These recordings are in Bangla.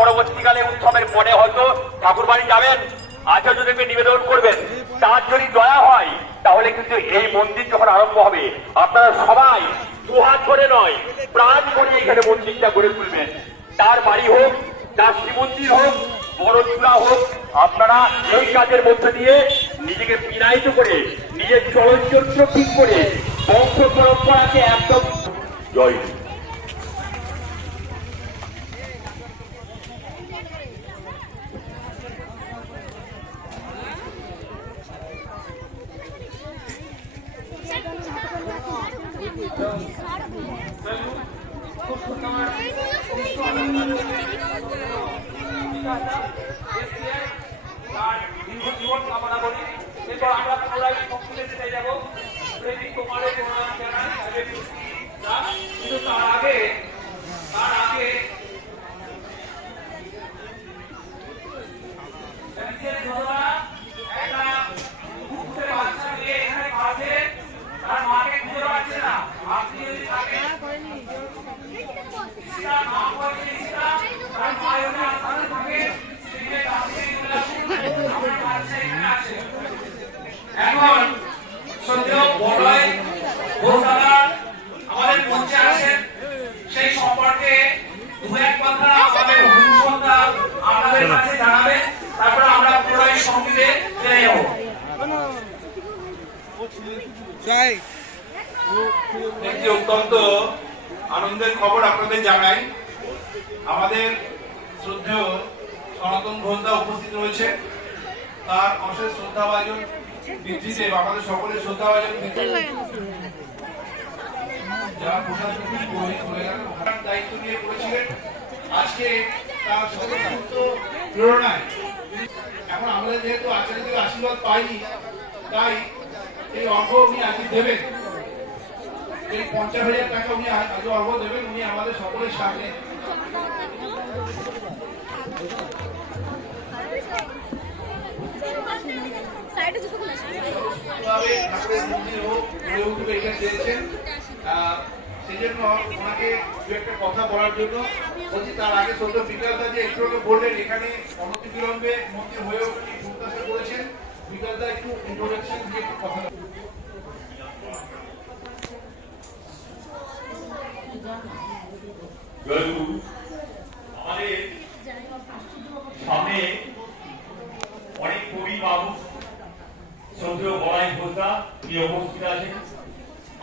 পরবর্তীকালে উৎসবের পরে হয়তো ঠাকুর বাড়ি যাবেন, আচার্যদেবকে নিবেদন করবেন। তার যদি দয়া হয় তাহলে কিন্তু এই মন্দির যখন আরম্ভ হবে আপনারা সবাই দুহাত ধরে নয়, প্রাণ করে এখানে মন্দিরটা গড়ে তুলবেন। তার বাড়ি হোক, তার শ্রীমন্দির হোক, বড় চূড়া হোক, আপনারা এই কাজের মধ্যে দিয়ে নিজেকে বিনায়িত করে, নিজের চলচ্চিত্র ঠিক করে বংশ পরম্পরাকে একদম জয়। জীবন কামনা করি। এরপর আমরা পুনরায় সংস্কৃতি যেতে যাবো। কিন্তু তার আগে তার মাকে খুঁজে পাচ্ছে না। আপনি যদি থাকেন এখন সত্যিও বড়াই ঘোষালা আমাদের মঞ্চে আসেন, সেই সম্পর্কে দু এক কথা আমাদের হুমসন্দা আপনাদের কাছে জানাবেন, তারপর আমরা পুরোই সঙ্গীতে জেনে যাব। একটি অত্যন্ত আনন্দের খবর আপনাদের জানাই, আমাদের শ্রদ্ধেয় সনাতন ঘোষদা উপস্থিত রয়েছে। তার অশেষ শ্রদ্ধাভাজন বৃদ্ধিতে আমাদের সকলের শ্রদ্ধাভাজন যারা প্রশাসনিক দায়িত্ব নিয়ে করেছিলেন, আজকে তার সমস্ত প্রেরণায় এখন আমাদের যেহেতু আচার্যদের আশীর্বাদ পাইনি, তাই এই অর্ঘ উনি আজকে দেবেন, এই 50,000 টাকা উনি আজকে অর্ঘ দেবেন। উনি আমাদের সকলের সামনে সেজন্য ওনাকে দু একটা কথা বলার জন্য বলছি। তার আগে ছোট বিকাশদা যে একটু বললেন এখানে অনতি বিলম্বে মন্দির হয়ে উঠে প্রত্যাশা করেছেন, বিকাশদা একটু ইন্ট্রোডাকশন দিয়ে একটু কথা আমাদের সামনে অনেক কবি বাবু শ্রদ্ধেয় বড়াই ঘোষদা তিনি উপস্থিত আছেন।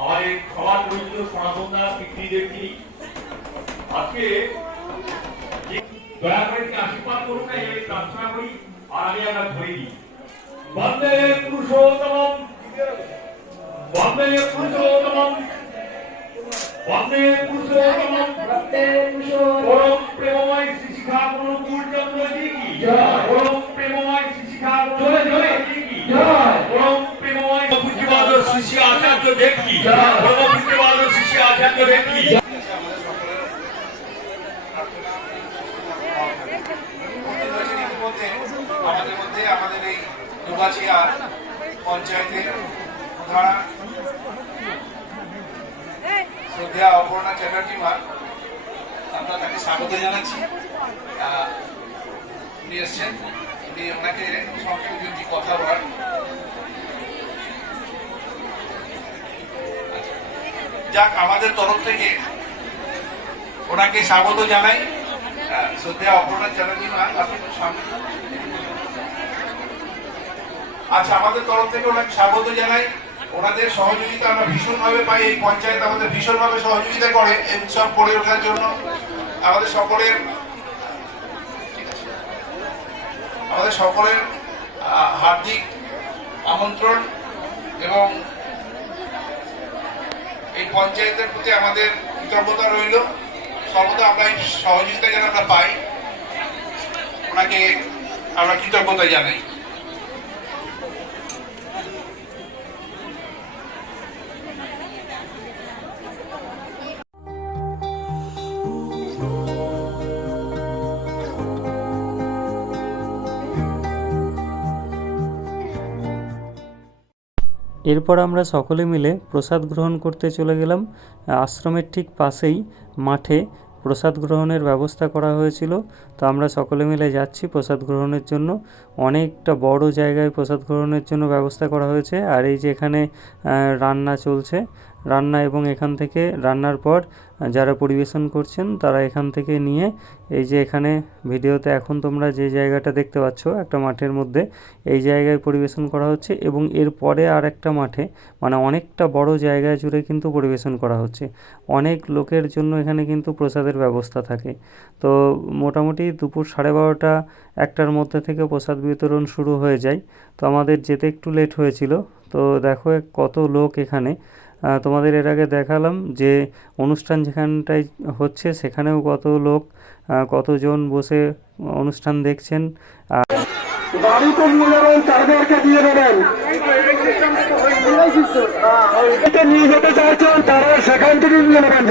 আমাদের সবার পরিচিত সনাতনদা পিতৃদেব তিনি আজকে দয়া করে তিনি আশীর্বাদ করুন না, এই প্রার্থনা করি। আর আমি আমরা ধরে দিই বন্দে পুরুষোত্তম, বন্দে পুরুষোত্তম, বন্দে পুরুষোত্তম, পরম প্রেমময় শ্রী শিখা গুরুকুল চন্দ্রজি কি জয়, পরম প্রেমময় শ্রী শিখা গুরুকুলজি কি জয়, পরম প্রেমময় পূজ্যপাদ শ্রী শ্রী আচার্য দেব কি জয়, পরম পূজ্যপাদ শ্রী শ্রী আচার্য দেব কি জয়। আমাদের মধ্যে আমাদের এই দুবাছিয়া পঞ্চায়েতের প্রধান শ্রদ্ধা অপর্ণা চ্যাটার্জি মা, আমরা তাকে স্বাগত জানাচ্ছি। উনি এসছেন, উনি ওনাকে সংক্ষেপে দুটি কথা বলার। যাক, আমাদের তরফ থেকে ওনাকে স্বাগত জানাই। শ্রদ্ধা অপর্ণা চ্যাটার্জি মা, আপনি সামনে। আচ্ছা, আমাদের তরফ থেকে ওনাকে স্বাগত জানাই। ওনাদের সহযোগিতা আমরা ভীষণভাবে পাই, এই পঞ্চায়েত আমাদের ভীষণভাবে সহযোগিতা করে এই উৎসব করে ওঠার জন্য। আমাদের সকলের হার্দিক আমন্ত্রণ এবং এই পঞ্চায়েতের প্রতি আমাদের কৃতজ্ঞতা রইল। সর্বদা আমরা এই সহযোগিতা যেন আমরা পাই, ওনাকে আমরা কৃতজ্ঞতা জানাই। এরপর আমরা সকলে মিলে প্রসাদ গ্রহণ করতে চলে গেলাম। আশ্রমের ঠিক পাশেই মাঠে প্রসাদ গ্রহণের ব্যবস্থা করা হয়েছিল, তো আমরা সকলে মিলে যাচ্ছি প্রসাদ গ্রহণের জন্য। অনেকটা বড় জায়গায় প্রসাদ গ্রহণের জন্য ব্যবস্থা করা হয়েছে। আর এই যে এখানে রান্না চলছে, রান্না, এবং এখান থেকে রান্নার পর যারা পরিবেশন করছেন তারা এখান থেকে নিয়ে এই যে এখানে ভিডিওতে এখন তোমরা যে জায়গাটা দেখতে পাচ্ছ একটা মাঠের মধ্যে, এই জায়গায় পরিবেশন করা হচ্ছে। এবং এর পরে আর একটা মাঠে, মানে অনেকটা বড় জায়গা জুড়ে কিন্তু পরিবেশন করা হচ্ছে। অনেক লোকের জন্য এখানে কিন্তু প্রসাদের ব্যবস্থা থাকে। তো মোটামুটি দুপুর 12:30 একটার মধ্যে থেকে প্রসাদ বিতরণ শুরু হয়ে যায়। তো আমাদের যেতে একটু লেট হয়েছিল। তো দেখো কত লোক এখানে। তোমাদের এর আগে দেখালাম যে অনুষ্ঠান যেখানটায় হচ্ছে সেখানেও কত লোক, কতজন বসে অনুষ্ঠান দেখছেন। বাড়িতে নিয়ে যাবেন, তাদেরকে দিয়ে দেবেন। নিয়ে যেতে চাইছেন তারা সেখান থেকে নিয়ে নেবেন।